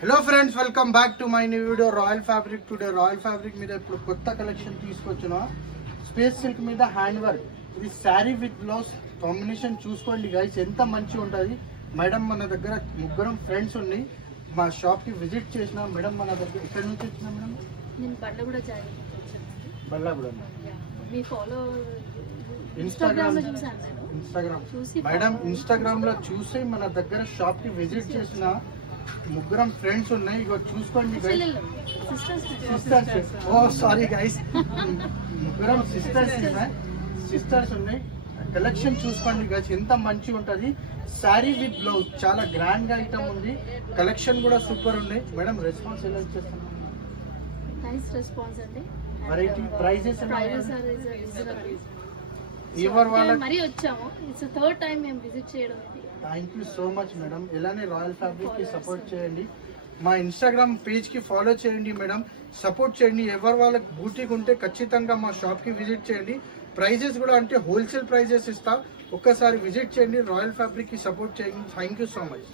Hello friends, welcome back to my new video royal fabric. Today royal fabric మీద ఇప్పుడు కొత్త collection తీసుకొచ్చిన space silk మీద hand work. ఇది శారీ విత్ బ్లౌజ్ కాంబినేషన్ చూసుకోండి గైస్, ఎంత మంచిగా ఉంటుంది. మేడం మన దగ్గర ముగ్గురం ఫ్రెండ్స్ ఉన్నాయి, మా షాప్కి విజిట్ చేసిన. మేడం మన దగ్గర ఎక్కడి నుంచి వచ్చినా మేడం? నేను బళ్ళగూడ జాయిన్ బళ్ళగూడ. మీ ఫాలో ఇన్స్టాగ్రామ్ చూసి మేడం ఇన్స్టాగ్రామ్ లో చూసి మన దగ్గర షాప్ కి విజిట్ చేసిన ముగ్గురం ఫ్రెండ్స్ ఉన్నాయి. ఇగో చూసుకోండి సిస్టర్స్. ఓ సారీ గైస్, ముగ్గురం సిస్టర్స్ ఉన్నాయి. కలెక్షన్ చూసుకోండి గైస్, ఎంత మంచిగా ఉంటుంది. శారీ విత్ బ్లౌజ్ చాలా గ్రాండ్ గా ఐటమ్ ఉంది. కలెక్షన్ కూడా సూపర్ ఉంది. మేడం రెస్పాన్స్ ఎలా ఇచ్చేస్తున్నాం? నైస్ రెస్పాన్స్ అండి. వెరైటీ ప్రైజెస్ మరీ వచ్చాము. ఇట్స్ థర్డ్ టైం మేము విజిట్ చేయడం. Thank you so much madam. ఇలానే రాయల్ ఫ్యాబ్రిక్ కి సపోర్ట్ చేయండి. మా ఇన్స్టాగ్రామ్ పేజ్ కి ఫాలో చేయండి మేడం, సపోర్ట్ చేయండి. ఎవరు వాళ్ళకి బూటీక్ ఉంటే ఖచ్చితంగా మా షాప్ కి విజిట్ చేయండి. ప్రైజెస్ కూడా అంటే హోల్సేల్ ప్రైజెస్ ఇస్తా, ఒక్కసారి విజిట్ చేయండి. రాయల్ ఫ్యాబ్రిక్ కి సపోర్ట్ చేయండి. Thank you so much.